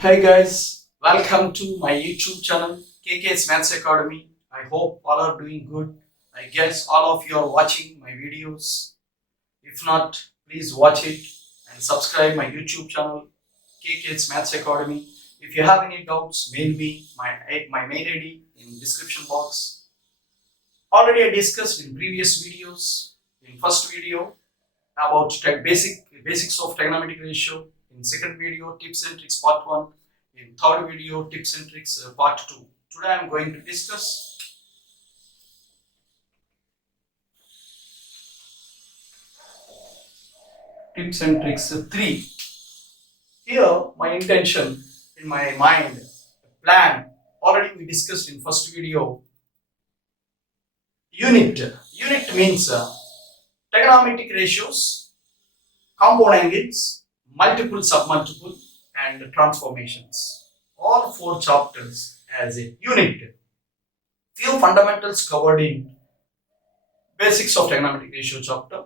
Hey guys, welcome to my YouTube channel KK's Maths Academy. I hope all are doing good. I guess all of you are watching my videos. If not, please watch it and subscribe my YouTube channel KK's Maths Academy. If you have any doubts, mail me my mail ID in description box. Already I discussed in previous videos. In first video about basics of trigonometric ratio. In second video, tips and tricks part 1. In third video, tips and tricks part 2. Today I am going to discuss tips and tricks 3. Here my intention in my mind, plan, already we discussed in first video. Unit means trigonometric ratios, compound angles, multiple, submultiple, and transformations. All 4 chapters as a unit. Few fundamentals covered in basics of trigonometric ratio chapter.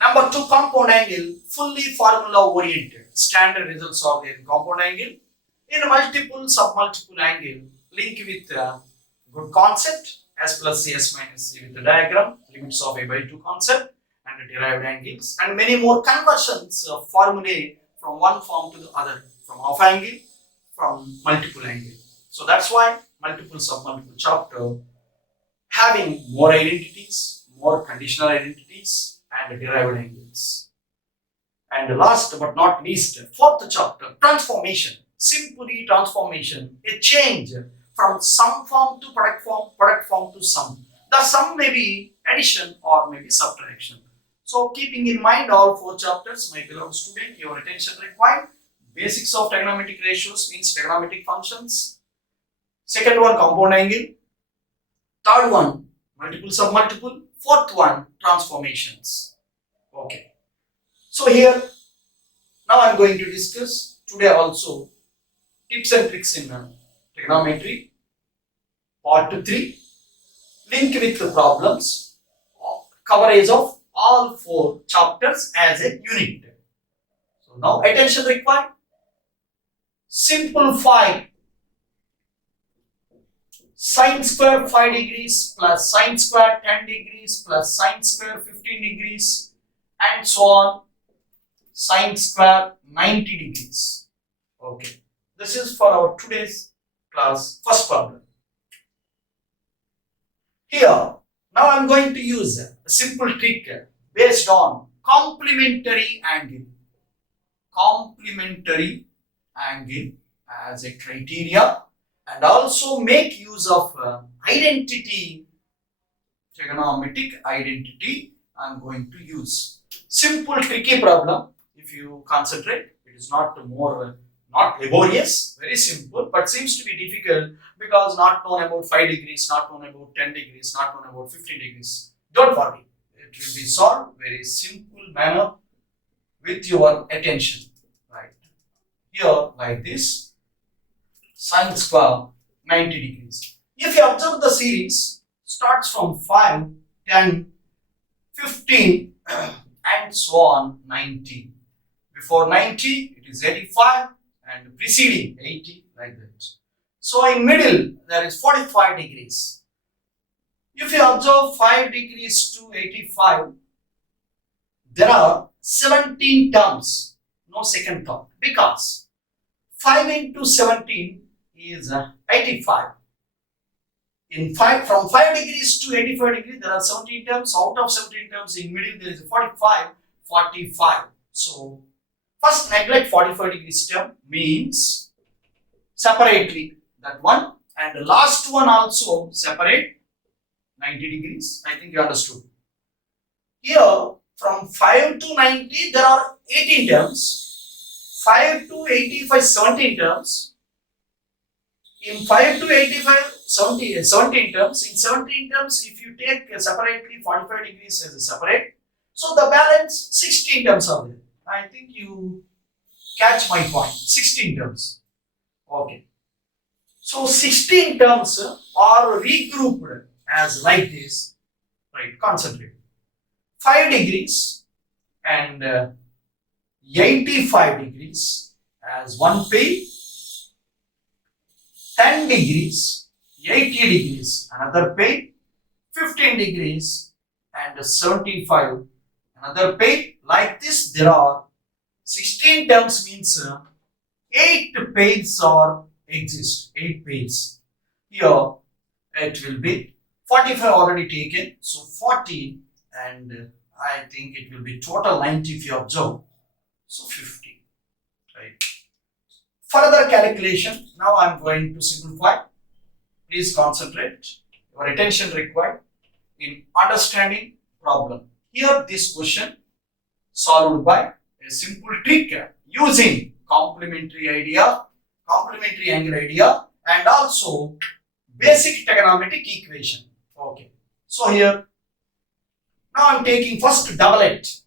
Number 2, compound angle, fully formula oriented. Standard results are there in compound angle. In multiple, submultiple angle, link with good concept, s plus c, s minus c with the diagram, limits of a by 2 concept, and derived angles, and many more conversions of formulae from one form to the other, from half angle, from multiple angle. So that's why multiple submultiple chapter having more identities, more conditional identities, and derived angles. And last but not least, 4th chapter, transformation. Simply transformation, a change from sum form to product form to sum. The sum may be addition or maybe subtraction. So keeping in mind all 4 chapters, my beloved student, your attention required. Basics of trigonometric ratios means trigonometric functions. Second one, compound angle. Third one, multiple submultiple. Fourth one, transformations. Okay. So here, now I am going to discuss today also tips and tricks in trigonometry. Part 3. Link with the problems. Coverage of all 4 chapters as a unit. So now attention required. Simplify sine square 5 degrees plus sine square 10 degrees plus sine square 15 degrees and so on. Sine square 90 degrees. Okay. This is for our today's class first problem. Here, now I am going to use a simple trick based on complementary angle. Complementary angle as a criteria, and also make use of identity, trigonometric identity. I am going to use simple tricky problem. If you concentrate, it is not laborious, very simple, but seems to be difficult because not known about 5 degrees, not known about 10 degrees, not known about 15 degrees. Don't worry, it will be solved very simple manner with your attention. Right here, like this, sine square 90 degrees. If you observe the series, starts from 5, 10, 15, and so on 90. Before 90, it is 85, and preceding 80, like that. So in middle, there is 45 degrees. If you observe 5 degrees to 85, there are 17 terms, no second term, because 5 into 17 is 85. From 5 degrees to 85 degrees, there are 17 terms. Out of 17 terms, in middle there is 45. So first neglect 45 degrees term, means separately that one, and the last one also separate 90 degrees. I think you understood. Here from 5 to 90 there are 18 terms. 5 to 85 17 terms. In 5 to 85 17 terms. In 17 terms, if you take separately 45 degrees as a separate, so the balance 16 terms are there. I think you catch my point. 16 terms. Okay. So 16 terms are regrouped as like this. Right. Concentrate. 5 degrees and 85 degrees as one pair, 10 degrees, 80 degrees, another paid, 15 degrees and 75, another paid. Like this, there are 16 terms, means 8 pairs are exist, 8 pairs. Here it will be 45 already taken, so 40, and I think it will be total 90 if you observe, so 50, right? Further calculation, now I am going to simplify. Please concentrate, your attention required in understanding problem. Here this question solved by a simple trick using complementary angle idea, and also basic trigonometric equation. Okay, so here now I am taking first doublet,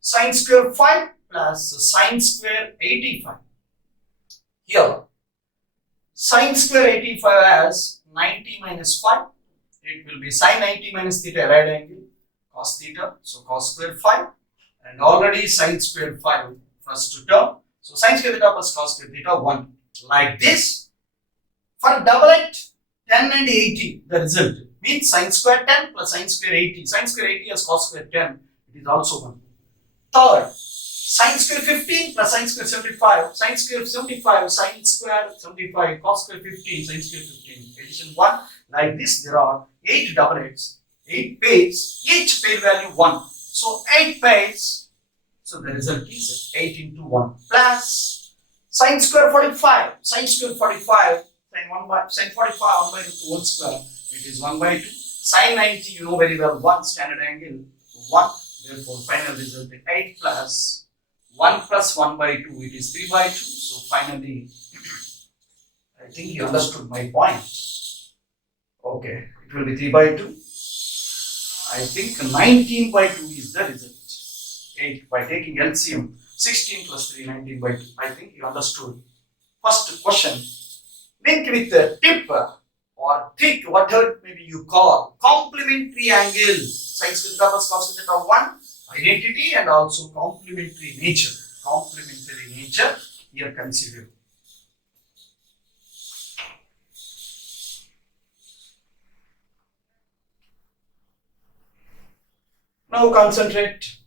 sine square 5 plus sine square 85. Here sine square 85 as 90 minus 5, it will be sine 90 minus theta, right angle, cos theta, so cos square 5, and already sine square 5 first term, so sine square theta plus cos square theta 1. Like this, for doublet 10 and 80, the result means sine square 10 plus sine square 80. Sine square 80 as cos square 10, it is also 1. Third, sine square 15 plus sine square 75. Sine square 75, sine square 75, cos square 15, sine square 15. Addition 1. Like this, there are 8 doublets, 8 pairs, each pair value 1. So 8 pairs. So the result is 8 into 1 plus sine square 45. Sine square 45. Sine 45 1 by root 2 whole square, it is 1 by 2. Sine 90, you know very well, 1 standard angle, 1. Therefore, final result is 8 plus 1 plus 1 by 2, it is 3 by 2. So finally, I think you understood my point. Okay, it will be 3 by 2. I think 19 by 2 is the result. 8 by taking LCM, 16 plus 3, 19 by 2. I think you understood. First question linked with the tip or trick, whatever maybe you call, complementary angle, sine square theta plus cos theta 1, identity, and also complementary nature. Complementary nature here considered. Now concentrate.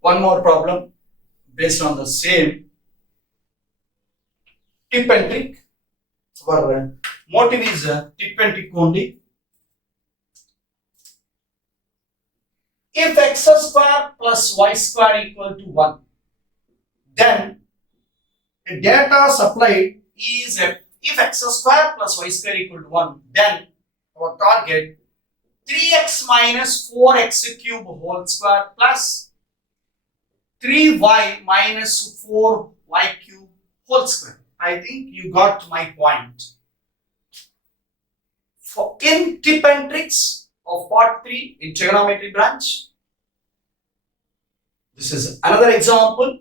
One more problem based on the same tip and trick. Our motive is tip and trick only. If x square plus y square equal to 1, then the data supplied is if x square plus y square equal to 1, then our target 3x minus 4x cube whole square plus 3y minus 4y cube whole square. I think you got my point. For in tip and tricks of part 3 in trigonometry branch, this is another example.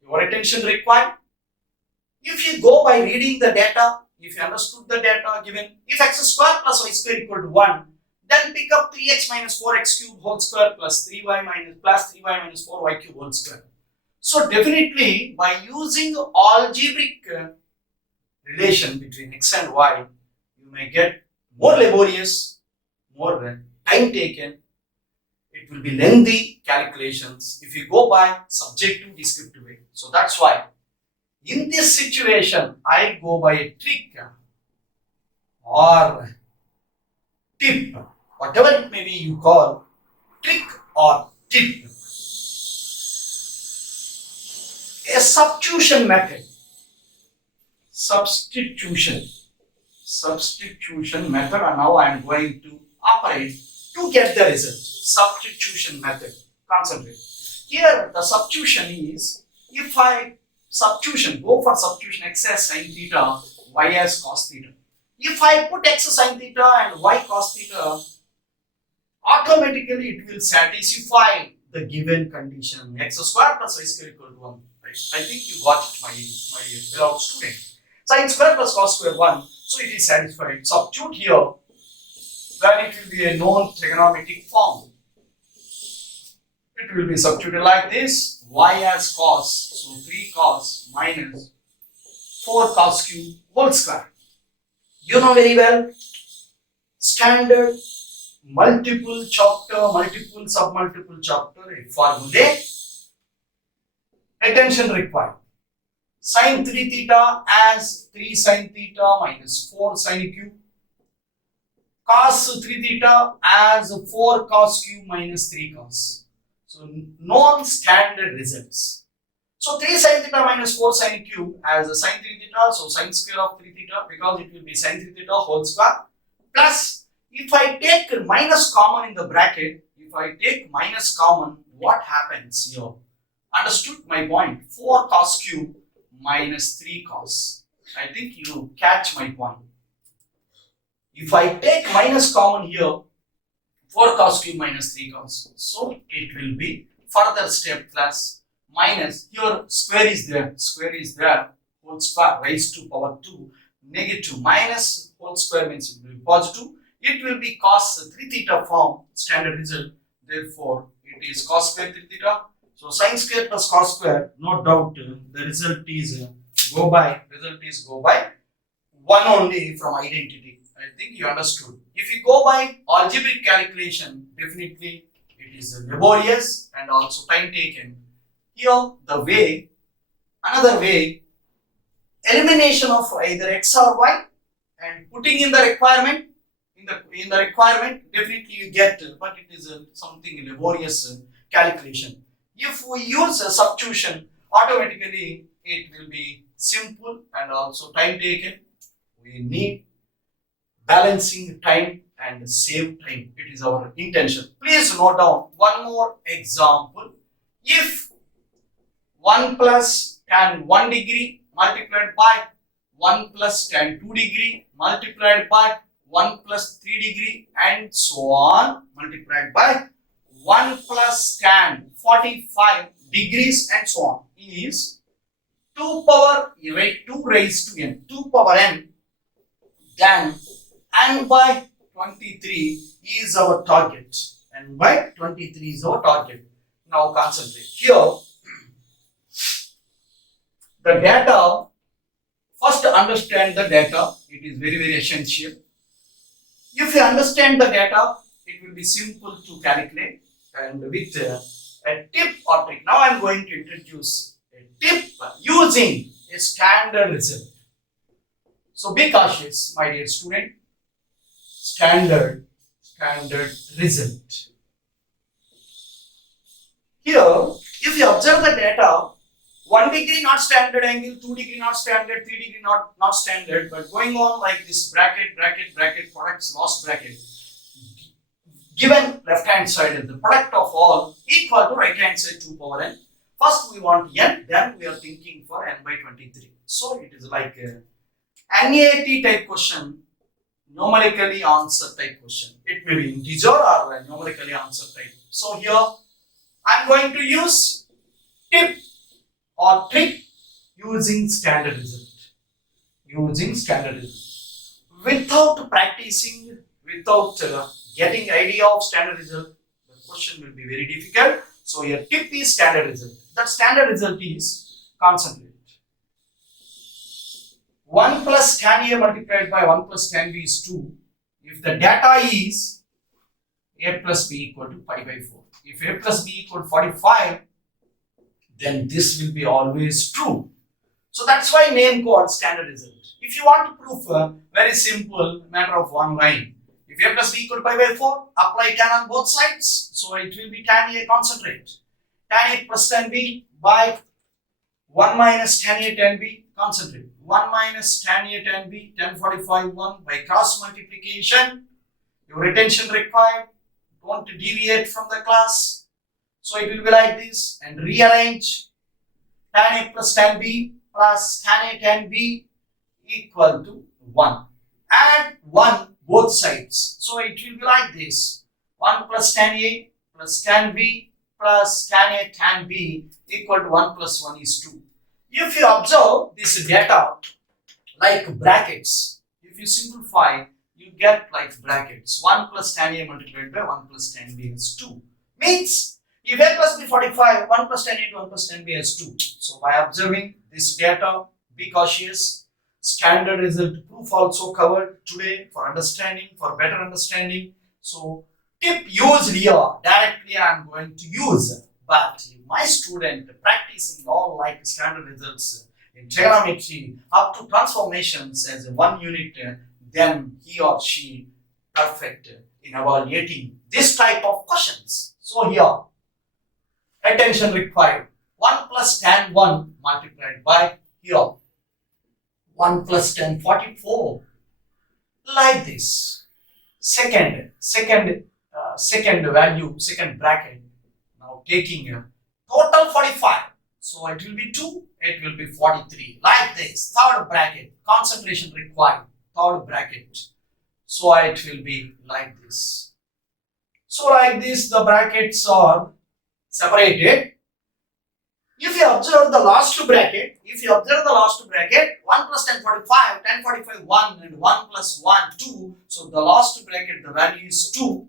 Your attention required. If you go by reading the data, if you understood the data given, if x square plus y square equal to 1, then pick up 3x minus 4x cube whole square plus 3y minus 4y cube whole square. So definitely by using algebraic relation between x and y, you may get more laborious, more time taken. It will be lengthy calculations if you go by subjective descriptive way. So that's why in this situation I go by a trick or tip, whatever it may be you call, trick or tip. A substitution method. Substitution method, and now I am going to operate to get the result. Substitution method. Concentrate. Here the substitution is, if I go for substitution x as sin theta, y as cos theta. If I put x sin theta and y cos theta, automatically it will satisfy the given condition x square plus y square equal to 1. Right? I think you got it, my beloved student. Sin square plus cos square 1, so it is satisfied. Substitute here, then it will be a known trigonometric form. It will be substituted like this: y as cos, so 3 cos minus 4 cos cube whole square. You know very well, standard multiple chapter, multiple submultiple chapter, a formulae. Attention required. Sin 3 theta as 3 sin theta minus 4 sin cube. Cos 3 theta as 4 cos cube minus 3 cos. So non-standard results. So 3 sin theta minus 4 sin cube as a sin 3 theta, so sin square of 3 theta, because it will be sin 3 theta whole square, plus if I take minus common in the bracket, if I take minus common, what happens here? Understood my point? 4 cos cube minus 3 cos. I think you catch my point. If I take minus common here, 4 cos cube minus 3 cos, so it will be further step plus minus, here square is there, whole square raised to power 2, negative minus whole square means it will be positive, it will be cos 3 theta form, standard result, therefore it is cos square 3 theta. So sin square plus cos square, no doubt the result is go by 1 only from identity. I think you understood. If you go by algebraic calculation, definitely it is laborious and also time taken. Here the way, another way, elimination of either x or y and putting in the requirement, in the requirement definitely you get, but it is something laborious calculation. If we use a substitution, automatically it will be simple and also time taken. We need balancing time and save time. It is our intention. Please note down one more example. If 1 plus tan 1 degree multiplied by 1 plus tan 2 degree multiplied by 1 plus 3 degree and so on multiplied by 1 plus tan 45 degrees and so on is 2 raised to n, 2 power n, then n by 23 is our target. N by 23 is our target. Now concentrate. Here, the data, first understand the data. It is very essential. If you understand the data, it will be simple to calculate, and with a tip or trick. Now I am going to introduce a tip using a standard result. So be cautious, my dear student. Standard result. Here, if you observe the data, 1 degree not standard angle, 2 degree not standard, 3 degree not standard, but going on like this bracket, products, loss bracket. Given left hand side, the product of all equal to right hand side 2 power n. First we want n, then we are thinking for n by 23. So it is like a NAT type question, numerically answer type question. It may be integer or numerically answer type. So here I am going to use tip or trick using standard result. Without practicing, without getting idea of standard result, the question will be very difficult. So your tip is standard result. That standard result is, concentrate. 1 plus tan A multiplied by 1 plus tan B is 2. If the data is A plus B equal to pi by 4. If A plus B equal to 45, then this will be always true. So that's why name called standard result. If you want to prove very simple matter of one line, if A plus B equal to pi by 4, apply tan on both sides. So it will be tan A, concentrate. Tan A plus tan B by 1 minus tan A tan B, concentrate. 1 minus tan A tan B, tan 45 1 by cross multiplication. Your retention required. Don't deviate from the class. So it will be like this, and rearrange. Tan A plus tan B plus tan A tan B equal to 1. Add 1 both sides. So it will be like this. 1 plus tan A plus tan B plus tan A tan B equal to 1 plus 1 is 2. If you observe this data like brackets, if you simplify, you get like brackets. 1 plus tan A multiplied by 1 plus tan B is 2. Means if A plus B 45, 1 plus tan A to 1 plus tan B is 2. So by observing this data, be cautious. standard result proof also covered today for understanding, for better understanding. So tip used here directly I am going to use, but if my student practicing all like standard results in trigonometry up to transformations as a 1 unit, then he or she perfect in evaluating this type of questions. So here, attention required. 1 plus tan 1 multiplied by here 1 plus tan 44, like this. Second value, second bracket. Now taking a total 45. So it will be 2, it will be 43. Like this. Third bracket, concentration required. Third bracket. So it will be like this. So like this, the brackets are separated. If you observe the last bracket, 1 plus 10 45, 10 45 1 and 1 plus 1 2. So the last bracket, the value is 2.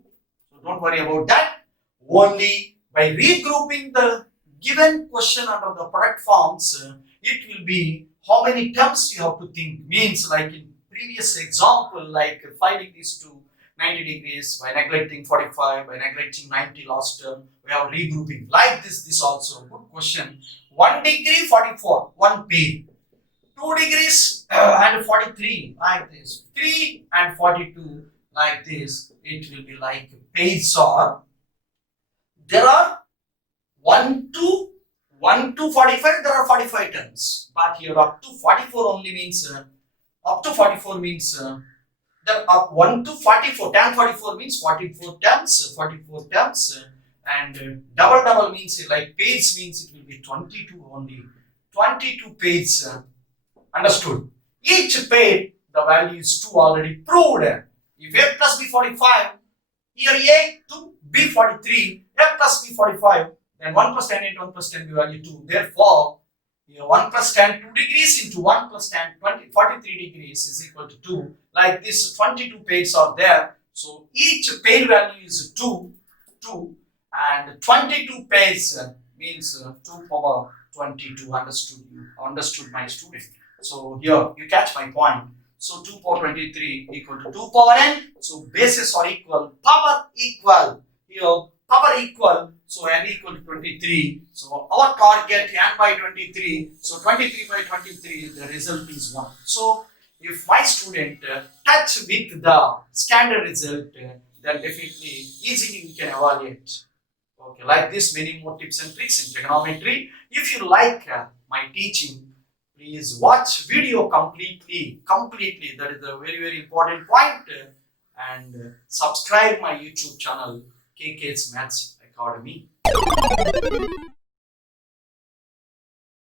So don't worry about that. Only by regrouping the given question under the product forms, it will be how many terms you have to think. Means like in previous example, like 5 degrees to 90 degrees, by neglecting 45, by neglecting 90 last term, we have regrouping. Like this also good question. 1 degree 44, 1 pair. 2 degrees and 43, like this. 3 and 42, like this. It will be like pairs or there are 1 to 45, there are 45 terms. But here up to 44 only means up to 44 means the up 1 to 44, tan 44 means 44 terms, and double means like page means it will be 22 only, 22 page. Understood? Each page the value is 2 already proved. If a plus b 45, here a to b 43, a plus b 45, then 1 plus tan into 1 plus tan b value 2. Therefore, here 1 plus tan 2 degrees into 1 plus tan 43 degrees is equal to 2. Like this, 22 pairs are there. So each pair value is 2, and 22 pairs means 2 power 22. Understood my student. So here you catch my point. So 2 power 23 equal to 2 power n. So bases are equal, power equal. Here power equal, so n equal to 23. So our target n by 23. So 23 by 23, the result is 1. So if my student touch with the standard result, then definitely easily we can evaluate. Okay, like this, many more tips and tricks in trigonometry. If you like my teaching, please watch video completely. That is a very important point. And subscribe my YouTube channel, KK's Maths Academy.